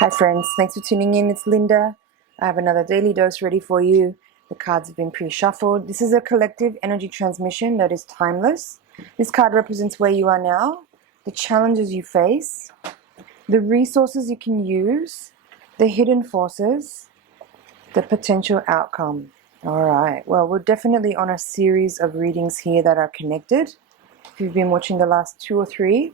Hi friends, thanks for tuning in. It's Linda. I have another daily dose ready for you. The cards have been pre-shuffled. This is a collective energy transmission that is timeless. This card represents where you are now, the challenges you face, the resources you can use, the hidden forces, the potential outcome. Alright, well, we're definitely on a series of readings here that are connected. If you've been watching the last 2 or 3.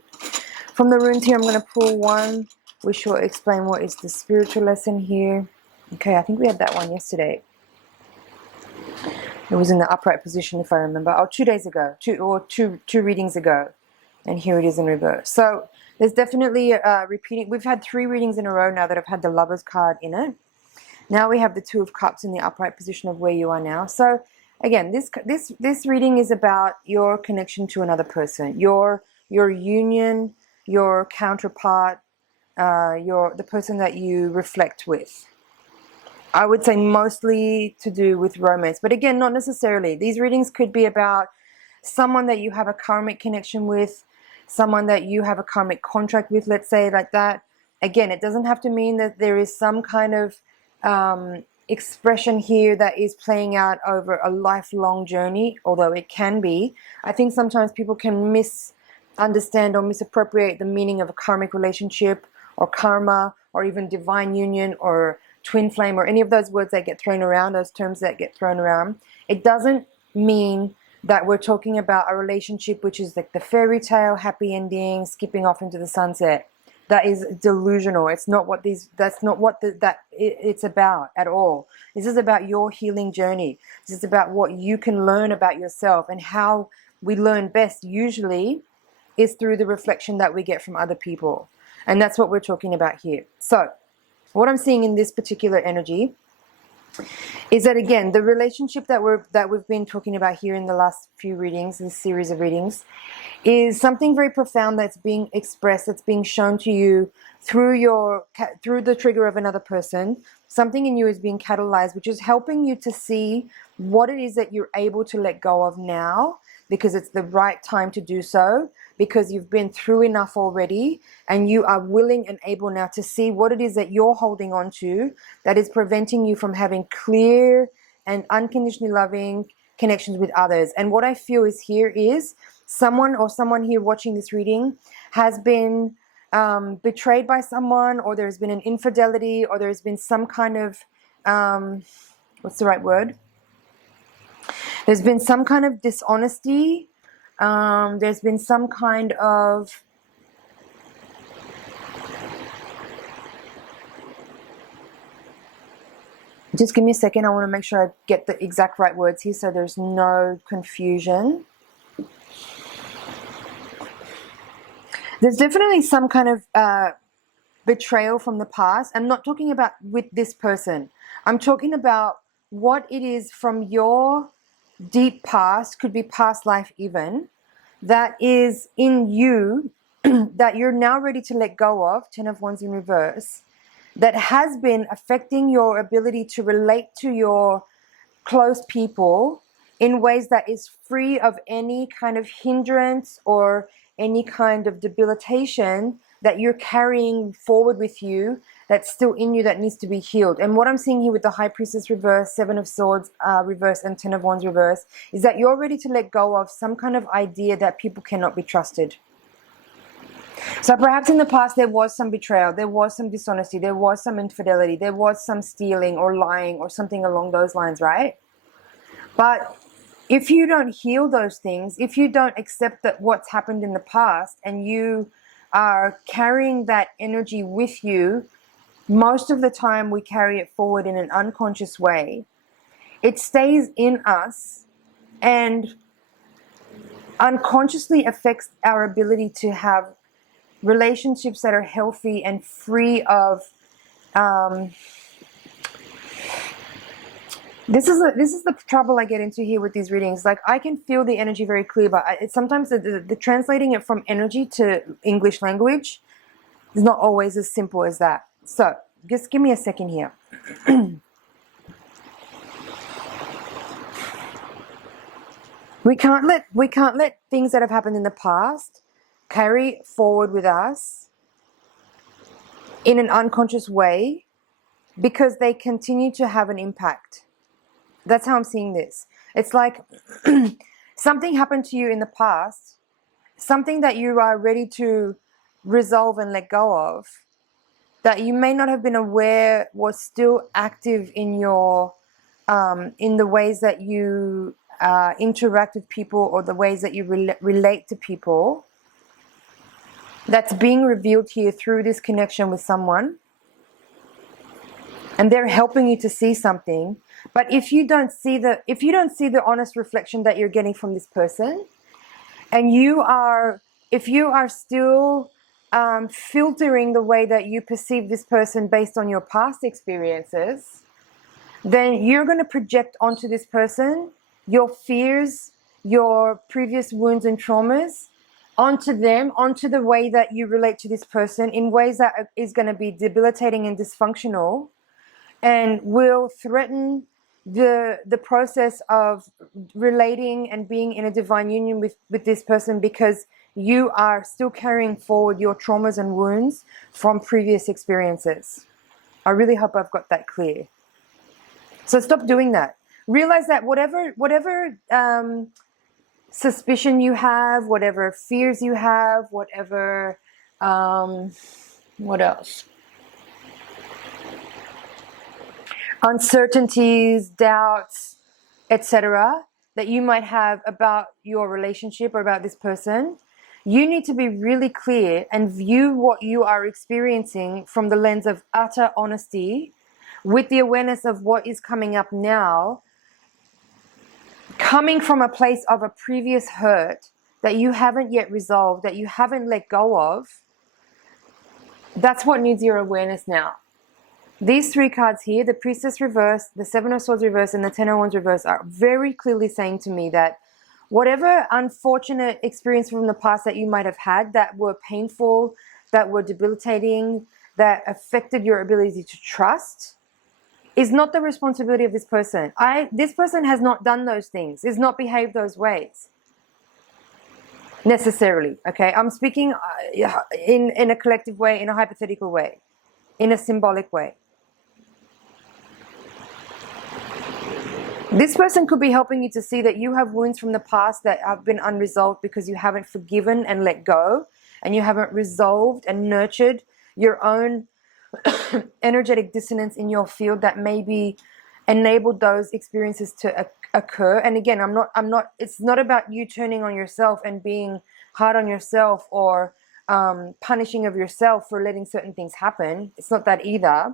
From the runes here, I'm going to pull one which will explain what is the spiritual lesson here. Okay, I think we had that one yesterday. It was in the upright position, if I remember. Oh, 2 days ago, two readings ago, and here it is in reverse. So there's definitely repeating. We've had 3 readings in a row now that have had the Lovers card in it. Now we have the 2 of Cups in the upright position of where you are now. So again, this reading is about your connection to another person, your union, your counterpart. The person that you reflect with. I would say mostly to do with romance, but again, not necessarily. These readings could be about someone that you have a karmic connection with, someone that you have a karmic contract with, let's say, like that. Again, it doesn't have to mean that there is some kind of expression here that is playing out over a lifelong journey, although it can be. I think sometimes people can misunderstand or misappropriate the meaning of a karmic relationship, or karma, or even divine union, or twin flame, or any of those words that get thrown around, those terms that get thrown around. It doesn't mean that we're talking about a relationship which is like the fairy tale, happy ending, skipping off into the sunset. That is delusional. It's not what that's not what it's about at all. This is about your healing journey. This is about what you can learn about yourself, and how we learn best usually is through the reflection that we get from other people. And that's what we're talking about here. So what I'm seeing in this particular energy is that, again, the relationship that we've been talking about here in the last few readings, this series of readings, is something very profound that's being expressed, that's being shown to you through the trigger of another person. Something in you is being catalyzed, which is helping you to see what it is that you're able to let go of now, because it's the right time to do so, because you've been through enough already, and you are willing and able now to see what it is that you're holding on to that is preventing you from having clear and unconditionally loving connections with others. And what I feel is here is someone here watching this reading has been betrayed by someone, or there's been an infidelity, or there's been some kind of what's the right word? There's been some kind of dishonesty. There's been some kind of just give me a second. I want to make sure I get the exact right words here so there's no confusion. There's definitely some kind of betrayal from the past. I'm not talking about with this person. I'm talking about what it is from your deep past, could be past life even, that is in you that you're now ready to let go of, 10 of Wands in reverse, that has been affecting your ability to relate to your close people in ways that is free of any kind of hindrance or any kind of debilitation that you're carrying forward with you, that's still in you, that needs to be healed. And what I'm seeing here with the High Priestess reverse, 7 of Swords reverse, and 10 of Wands reverse, is that you're ready to let go of some kind of idea that people cannot be trusted. So perhaps in the past there was some betrayal, there was some dishonesty, there was some infidelity, there was some stealing or lying or something along those lines, right? But if you don't heal those things, if you don't accept that what's happened in the past, and you are carrying that energy with you, most of the time we carry it forward in an unconscious way. It stays in us and unconsciously affects our ability to have relationships that are healthy and free of this is the trouble I get into here with these readings. Like, I can feel the energy very clear, but sometimes the translating it from energy to English language is not always as simple as that. So just give me a second here. We can't let things that have happened in the past carry forward with us in an unconscious way because they continue to have an impact. That's how I'm seeing this. It's like something happened to you in the past, something that you are ready to resolve and let go of, that you may not have been aware was still active in your in the ways that you interact with people, or the ways that you relate to people. That's being revealed here through this connection with someone, and they're helping you to see something. But if you don't see the honest reflection that you're getting from this person, and if you are still filtering the way that you perceive this person based on your past experiences, then you're going to project onto this person your fears, your previous wounds and traumas, onto them, onto the way that you relate to this person, in ways that is going to be debilitating and dysfunctional, and will threaten the process of relating and being in a divine union with this person, because you are still carrying forward your traumas and wounds from previous experiences. I really hope I've got that clear. So stop doing that. Realize that whatever suspicion you have, whatever fears you have, whatever, what else? Uncertainties, doubts, etc., that you might have about your relationship or about this person, you need to be really clear and view what you are experiencing from the lens of utter honesty, with the awareness of what is coming up now, coming from a place of a previous hurt that you haven't yet resolved, that you haven't let go of. That's what needs your awareness now. These three cards here, the Priestess reverse, the Seven of Swords reverse, and the Ten of Wands reverse, are very clearly saying to me that whatever unfortunate experience from the past that you might have had that were painful, that were debilitating, that affected your ability to trust, is not the responsibility of this person. This person has not done those things, has not behaved those ways necessarily. Okay, I'm speaking in a collective way, in a hypothetical way, in a symbolic way. This person could be helping you to see that you have wounds from the past that have been unresolved because you haven't forgiven and let go, and you haven't resolved and nurtured your own energetic dissonance in your field that maybe enabled those experiences to occur. And again, it's not about you turning on yourself and being hard on yourself, or punishing of yourself for letting certain things happen. It's not that either.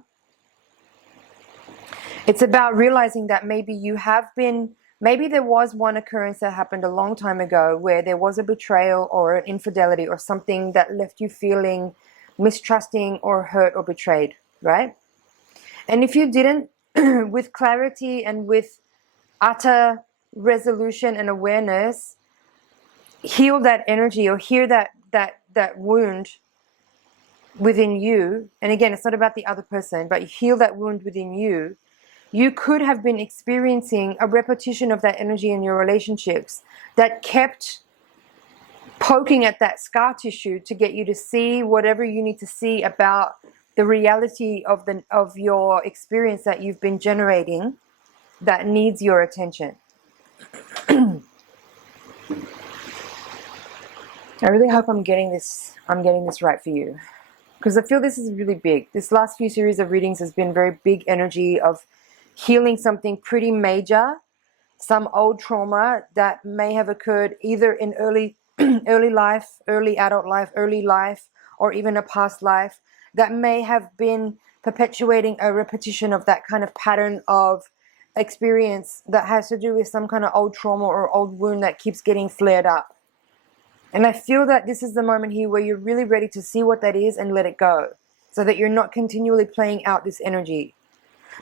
It's about realizing that maybe there was one occurrence that happened a long time ago where there was a betrayal or an infidelity or something that left you feeling mistrusting or hurt or betrayed, right? And if you didn't, with clarity and with utter resolution and awareness, heal that energy or heal that wound within you, and again, it's not about the other person, but heal that wound within you, you could have been experiencing a repetition of that energy in your relationships that kept poking at that scar tissue to get you to see whatever you need to see about the reality of your experience that you've been generating that needs your attention. I really hope I'm getting this right for you, because I feel this is really big. This last few series of readings has been very big energy of healing something pretty major, some old trauma that may have occurred either in early life, early adult life, early life, or even a past life, that may have been perpetuating a repetition of that kind of pattern of experience that has to do with some kind of old trauma or old wound that keeps getting flared up. And I feel that this is the moment here where you're really ready to see what that is and let it go, so that you're not continually playing out this energy.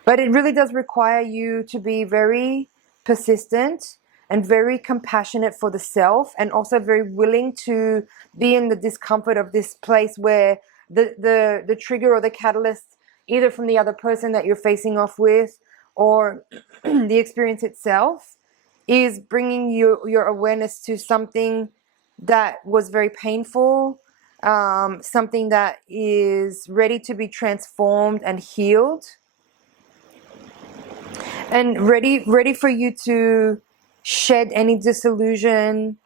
But it really does require you to be very persistent and very compassionate for the self, and also very willing to be in the discomfort of this place where the trigger or the catalyst, either from the other person that you're facing off with or the experience itself, is bringing your awareness to something that was very painful, something that is ready to be transformed and healed, and ready for you to shed any disillusion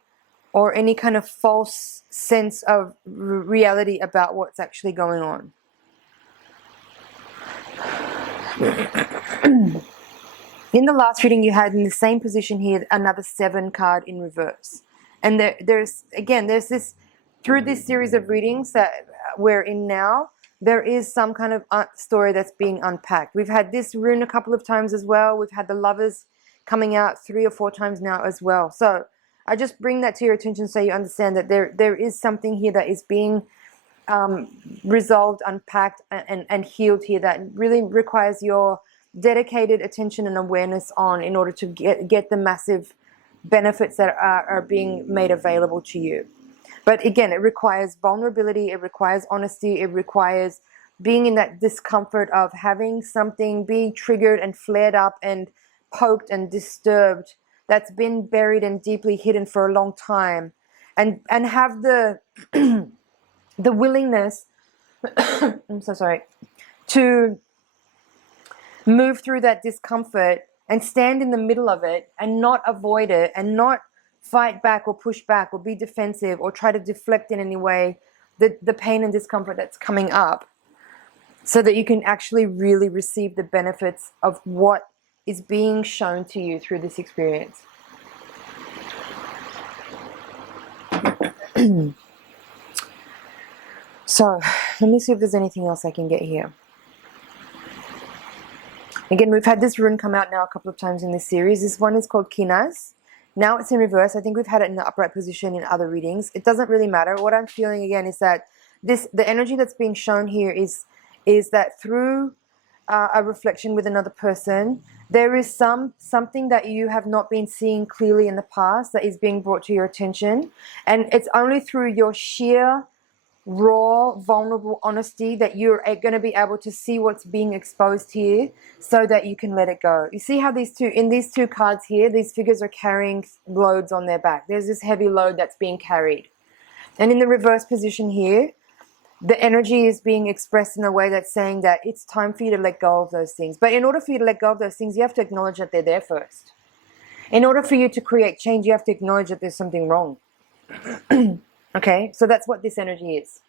or any kind of false sense of reality about what's actually going on. In the last reading, you had in the same position here another 7 card in reverse. And there's this, through this series of readings that we're in now, there is some kind of story that's being unpacked. We've had this rune a couple of times as well. We've had the Lovers coming out 3 or 4 times now as well. So I just bring that to your attention so you understand that there is something here that is being resolved, unpacked, and healed here that really requires your dedicated attention and awareness on in order to get the massive benefits that are being made available to you. But again, it requires vulnerability, it requires honesty, it requires being in that discomfort of having something be triggered and flared up and poked and disturbed that's been buried and deeply hidden for a long time, and have the the willingness I'm so sorry, to move through that discomfort and stand in the middle of it and not avoid it and not fight back or push back or be defensive or try to deflect in any way the pain and discomfort that's coming up, so that you can actually really receive the benefits of what is being shown to you through this experience. So let me see if there's anything else I can get here. Again, we've had this rune come out now a couple of times in this series. This one is called Kinaz. Now it's in reverse. I think we've had it in the upright position in other readings. It doesn't really matter. What I'm feeling again is that the energy that's being shown here is that through a reflection with another person, there is something that you have not been seeing clearly in the past that is being brought to your attention. And it's only through your sheer, raw, vulnerable honesty that you're going to be able to see what's being exposed here, so that you can let it go. You see how these two cards here, these figures are carrying loads on their back. There's this heavy load that's being carried. And in the reverse position here, the energy is being expressed in a way that's saying that it's time for you to let go of those things. But in order for you to let go of those things, you have to acknowledge that they're there first. In order for you to create change, you have to acknowledge that there's something wrong. Okay, so that's what this energy is.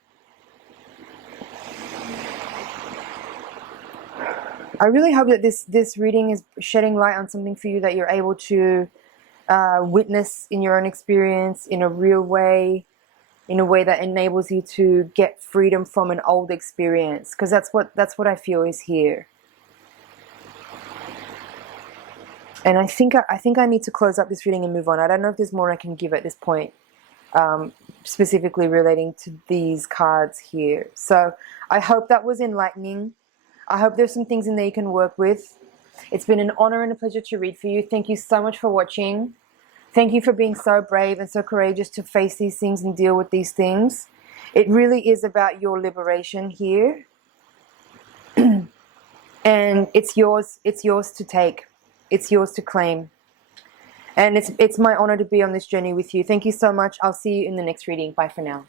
I really hope that this reading is shedding light on something for you that you're able to witness in your own experience in a real way, in a way that enables you to get freedom from an old experience, because that's what I feel is here. And I think I need to close up this reading and move on. I don't know if there's more I can give at this point. Specifically relating to these cards here. So I hope that was enlightening. I hope there's some things in there you can work with. It's been an honor and a pleasure to read for you. Thank you so much for watching. Thank you for being so brave and so courageous to face these things and deal with these things. It really is about your liberation here. And it's yours to take. It's yours to claim. And it's my honor to be on this journey with you. Thank you so much. I'll see you in the next reading. Bye for now.